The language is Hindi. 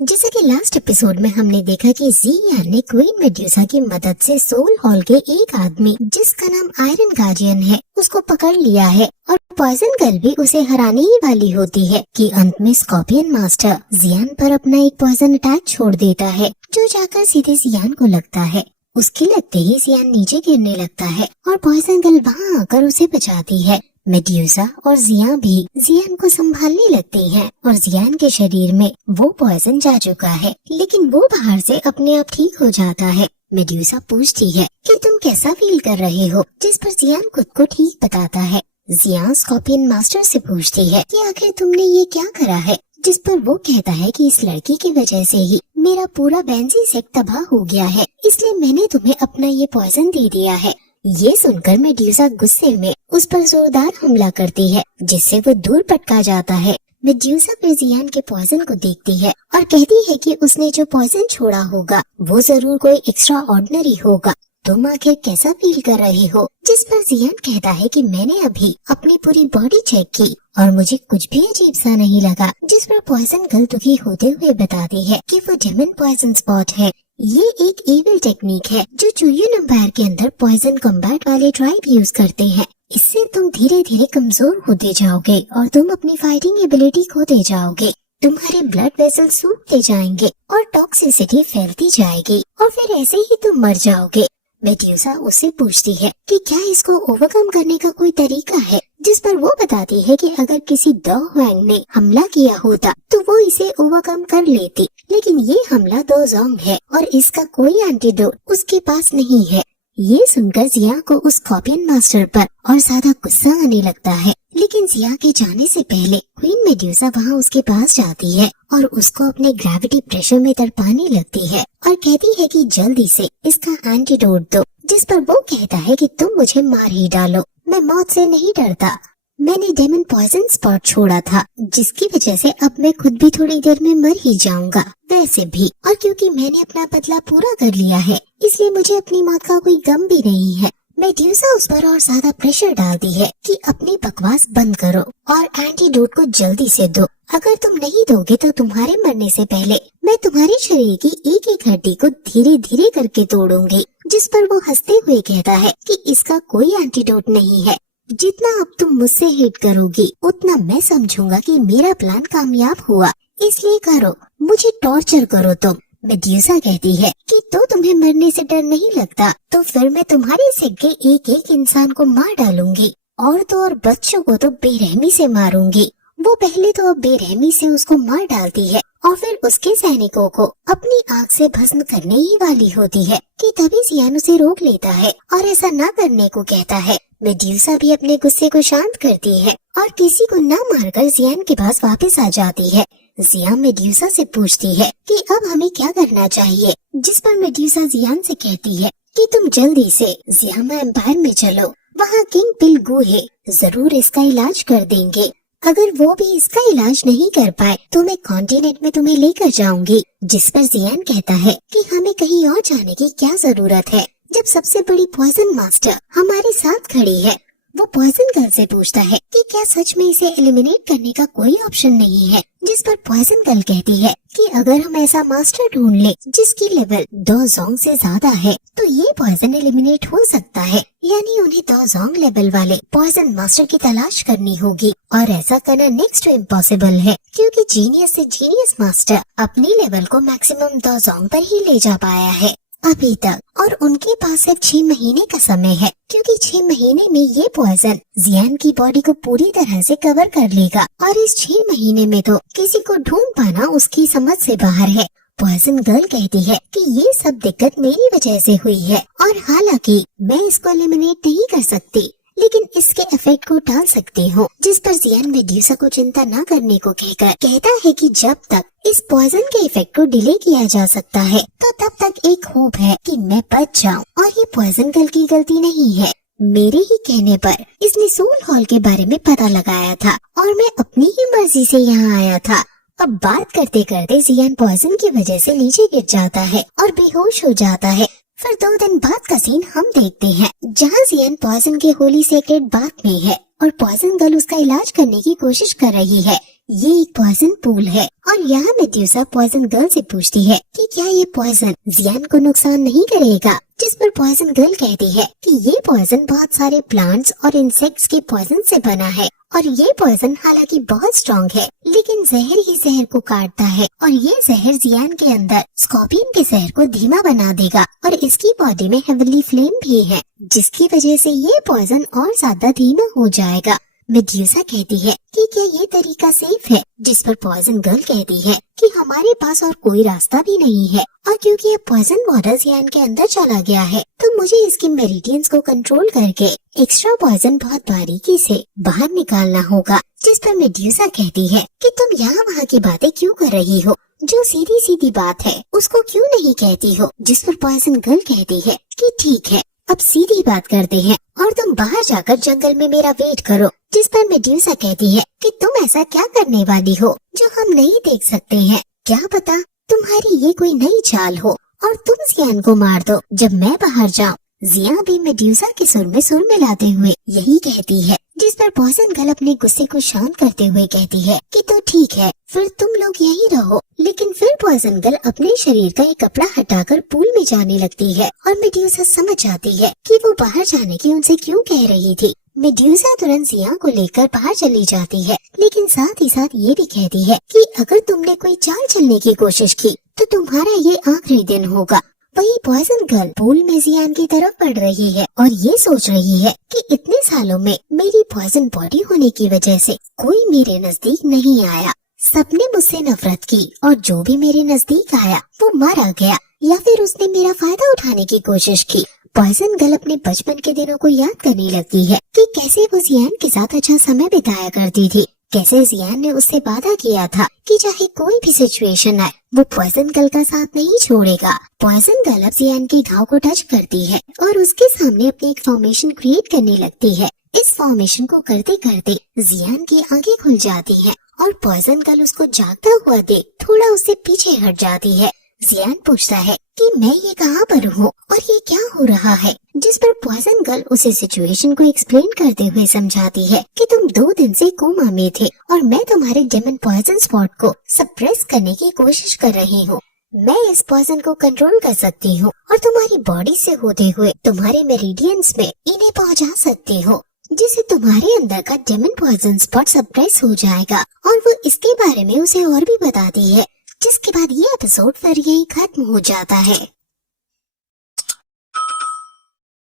जैसा कि लास्ट एपिसोड में हमने देखा कि जियान ने क्वीन मेड्यूसा की मदद से सोल हॉल के एक आदमी जिसका नाम आयरन गार्जियन है उसको पकड़ लिया है और पॉइजन गर्ल भी उसे हराने ही वाली होती है कि अंत में स्कॉर्पियन मास्टर जियान पर अपना एक पॉइजन अटैक छोड़ देता है जो जाकर सीधे जियान को लगता है। उसके लगते ही जियान नीचे गिरने लगता है और पॉइजन गर्ल वहाँ आकर उसे बचाती है। मेड्यूसा और जियान भी जियान को संभालने लगती हैं और जियान के शरीर में वो पॉइजन जा चुका है लेकिन वो बाहर से अपने आप ठीक हो जाता है। मेड्यूसा पूछती है कि तुम कैसा फील कर रहे हो, जिस पर जियान खुद को ठीक बताता है। जियान स्कॉर्पियन मास्टर से पूछती है कि आखिर तुमने ये क्या करा है, जिस पर वो कहता है कि इस लड़की की वजह से ही मेरा पूरा बेंजी सेट तबाह हो गया है, इसलिए मैंने तुम्हें अपना ये पॉइजन दे दिया है। ये सुनकर मेड्यूसा गुस्से में उस पर जोरदार हमला करती है जिससे वो दूर पटका जाता है। मेड्यूसा फिर जियान के पॉइजन को देखती है और कहती है कि उसने जो पॉइजन छोड़ा होगा वो जरूर कोई एक्स्ट्रा ऑर्डिनरी होगा। तुम आखिर कैसा फील कर रहे हो, जिस पर जियान कहता है कि मैंने अभी अपनी पूरी बॉडी चेक की और मुझे कुछ भी अजीब सा नहीं लगा, जिस पर पॉइजन गर्ल दुखी होते हुए बताती है कि वो डेमन पॉइजन स्पॉट है। ये एक इविल टेक्निक है जो चुयून एम्पायर के अंदर पॉइजन कॉम्बैट वाले ट्राइब यूज करते हैं। इससे तुम धीरे धीरे कमजोर होते जाओगे और तुम अपनी फाइटिंग एबिलिटी खोते जाओगे। तुम्हारे ब्लड वेसल सूखते जाएंगे और टॉक्सिसिटी फैलती जाएगी और फिर ऐसे ही तुम मर जाओगे। मेड्यूसा उससे पूछती है कि क्या इसको ओवरकम करने का कोई तरीका है, जिस पर वो बताती है कि अगर किसी दो हुआंग ने हमला किया होता तो वो इसे ओवरकम कर लेती, लेकिन ये हमला दो जोंग है और इसका कोई एंटीडोट उसके पास नहीं है। ये सुनकर जिया को उस स्कॉर्पियन मास्टर पर और ज्यादा गुस्सा आने लगता है, लेकिन जिया के जाने से पहले क्वीन मेड्यूसा वहाँ उसके पास जाती है और उसको अपने ग्रेविटी प्रेशर में तड़पाने लगती है और कहती है कि जल्दी से इसका एंटीडोट दो, जिस पर वो कहता है कि तुम मुझे मार ही डालो, मैं मौत से नहीं डरता। मैंने डेमन पॉइजन स्पॉट छोड़ा था जिसकी वजह से अब मैं खुद भी थोड़ी देर में मर ही जाऊंगा वैसे भी, और क्योंकि मैंने अपना बदला पूरा कर लिया है इसलिए मुझे अपनी मौत का कोई गम भी नहीं है। मेड्यूसा उस पर और ज्यादा प्रेशर डालती है कि अपनी बकवास बंद करो और एंटीडोट को जल्दी से दो। अगर तुम नहीं दोगे तो तुम्हारे मरने से पहले मैं तुम्हारे शरीर की एक एक हड्डी को धीरे धीरे करके तोड़ूंगी, जिस पर वो हंसते हुए कहता है कि इसका कोई एंटीडोट नहीं है। जितना अब तुम मुझसे हेट करोगी उतना मैं समझूंगा कि मेरा प्लान कामयाब हुआ, इसलिए करो, मुझे टॉर्चर करो तुम। मेड्यूसा कहती है कि तो तुम्हें मरने से डर नहीं लगता, तो फिर मैं तुम्हारे सेट के एक एक इंसान को मार डालूंगी और तो और बच्चों को तो बेरहमी से मारूंगी। वो पहले तो अब बेरहमी से उसको मार डालती है और फिर उसके सैनिकों को अपनी आग से भस्म करने ही वाली होती है कि तभी जियान उसे रोक लेता है और ऐसा न करने को कहता है। मेड्यूसा भी अपने गुस्से को शांत करती है और किसी को न मारकर जियान के पास वापस आ जाती है। जियान मेड्यूसा से पूछती है कि अब हमें क्या करना चाहिए, जिस पर मेड्यूसा जियान से कहती है कि तुम जल्दी से जियामा एम्पायर में चलो, वहाँ किंग पिल गू है, जरूर इसका इलाज कर देंगे। अगर वो भी इसका इलाज नहीं कर पाए तो मैं कॉन्टिनेंट में तुम्हें लेकर जाऊंगी। जिस पर जियान कहता है कि हमें कहीं और जाने की क्या जरूरत है जब सबसे बड़ी पॉइजन मास्टर हमारे साथ खड़ी है। वो पॉइजन गर्ल से पूछता है कि क्या सच में इसे एलिमिनेट करने का कोई ऑप्शन नहीं है, जिस पर पॉइजन गर्ल कहती है कि अगर हम ऐसा मास्टर ढूंढ ले जिसकी लेवल 2 जोंग से ज्यादा है तो ये पॉइजन एलिमिनेट हो सकता है, यानी उन्हें 2 जोंग लेवल वाले पॉइजन मास्टर की तलाश करनी होगी और ऐसा करना नेक्स्ट टू इम्पॉसिबल है, क्योंकि जीनियस से जीनियस मास्टर अपनी लेवल को मैक्सिमम 2 जोंग पर ही ले जा पाया है अभी तक, और उनके पास सिर्फ 6 महीने का समय है, क्योंकि 6 महीने में ये पॉइजन जियान की बॉडी को पूरी तरह से कवर कर लेगा और इस 6 महीने में तो किसी को ढूंढ पाना उसकी समझ से बाहर है। पॉइजन गर्ल कहती है कि ये सब दिक्कत मेरी वजह से हुई है और हालांकि मैं इसको एलिमिनेट नहीं कर सकती लेकिन इसके इफेक्ट को टाल सकती हूँ, जिस पर जियान मेड्यूसा को चिंता न करने को कहकर कहता है कि जब तक इस पॉइजन के इफेक्ट को डिले किया जा सकता है तो तब तक एक होप है कि मैं बच जाऊँ और ये पॉइजन गर्ल की गलती नहीं है। मेरे ही कहने पर इसने सोल हॉल के बारे में पता लगाया था और मैं अपनी ही मर्जी से यहाँ आया था। अब बात करते करते जियान पॉइजन की वजह से नीचे गिर जाता है और बेहोश हो जाता है। फिर 2 दिन बाद का सीन हम देखते हैं जहाँ जियान पॉइजन के होली सेक्रेड बाथ में है और पॉइजन गर्ल उसका इलाज करने की कोशिश कर रही है। ये एक पॉइजन पूल है और यहाँ मेड्यूसा पॉइजन गर्ल से पूछती है कि क्या ये पॉइजन जियान को नुकसान नहीं करेगा, जिस पर पॉइजन गर्ल कहती है कि ये पॉइजन बहुत सारे प्लांट्स और इंसेक्ट्स के पॉइजन से बना है और ये पॉइजन हालांकि बहुत स्ट्रॉन्ग है लेकिन जहर ही जहर को काटता है और ये जहर जियान के अंदर स्कॉर्पियन के जहर को धीमा बना देगा और इसकी बॉडी में हेवनली फ्लेम भी है जिसकी वजह से ये पॉइजन और ज्यादा धीमा हो जाएगा। मेड्यूसा कहती है कि क्या ये तरीका सेफ है, जिस पर पॉइजन गर्ल कहती है कि हमारे पास और कोई रास्ता भी नहीं है और क्योंकि अब पॉइजन वाटर जियान के अंदर चला गया है तो मुझे इसके मेरिडियंस को कंट्रोल करके एक्स्ट्रा पॉइजन बहुत बारीकी से बाहर निकालना होगा। जिस पर मेड्यूसा कहती है कि तुम यहाँ वहाँ की बातें क्यों कर रही हो, जो सीधी सीधी बात है उसको क्यों नहीं कहती हो। जिस पर पॉइजन गर्ल कहती है कि ठीक है, अब सीधी बात करते हैं और तुम बाहर जाकर जंगल में मेरा वेट करो। जिस पर मेड्यूसा कहती है कि तुम ऐसा क्या करने वाली हो जो हम नहीं देख सकते हैं, क्या पता तुम्हारी ये कोई नई चाल हो और तुम जियान को मार दो जब मैं बाहर जाऊँ। जिया भी मेड्यूसा के सुर में सुर मिलाते हुए यही कहती है। जिस पर पॉइजन गर्ल अपने गुस्से को शांत करते हुए कहती है कि तो ठीक है, फिर तुम लोग यही रहो। लेकिन फिर पॉइजन गर्ल अपने शरीर का एक कपड़ा हटाकर पूल में जाने लगती है और मेड्यूसा समझ जाती है कि वो बाहर जाने की उनसे क्यों कह रही थी। मेड्यूसा तुरंत जिया को लेकर बाहर चली जाती है लेकिन साथ ही साथ ये भी कहती है कि अगर तुमने कोई चाल चलने की कोशिश की तो तुम्हारा ये आखिरी दिन होगा। वही पॉइजन गर्ल पूल में जियान की तरफ बढ़ रही है और ये सोच रही है कि इतने सालों में मेरी पॉइजन बॉडी होने की वजह से कोई मेरे नजदीक नहीं आया, सबने मुझसे नफरत की और जो भी मेरे नजदीक आया वो मारा गया या फिर उसने मेरा फायदा उठाने की कोशिश की। पॉइजन गर्ल अपने बचपन के दिनों को याद करने लगती है कि कैसे वो जियान के साथ अच्छा समय बिताया करती थी, कैसे जियान ने उससे वादा किया था कि चाहे कोई भी सिचुएशन आए वो पॉइजन गर्ल का साथ नहीं छोड़ेगा। पॉइजन गर्ल अब जियान के घाव को टच करती है और उसके सामने अपनी एक फॉर्मेशन क्रिएट करने लगती है। इस फॉर्मेशन को करते करते जियान की आंखें खुल जाती हैं और पॉइजन गर्ल उसको जागता हुआ देख थोड़ा उससे पीछे हट जाती है। जियान पूछता है कि मैं ये कहाँ पर हूँ और ये क्या हो रहा है। जिस पर पॉइजन गर्ल उसे सिचुएशन को एक्सप्लेन करते हुए समझाती है कि तुम 2 दिन से कोमा में थे और मैं तुम्हारे डेमन पॉइजन स्पॉट को सप्रेस करने की कोशिश कर रही हूँ। मैं इस पॉइजन को कंट्रोल कर सकती हूँ और तुम्हारी बॉडी से होते हुए तुम्हारे मेरिडियंस में इन्हें पहुँचा सकती हूँ, जिससे तुम्हारे अंदर का डेमन पॉइजन स्पॉट सप्रेस हो जाएगा। और वो इसके बारे में उसे और भी बताती है, जिसके बाद ये एपिसोड फिर यही खत्म हो जाता है।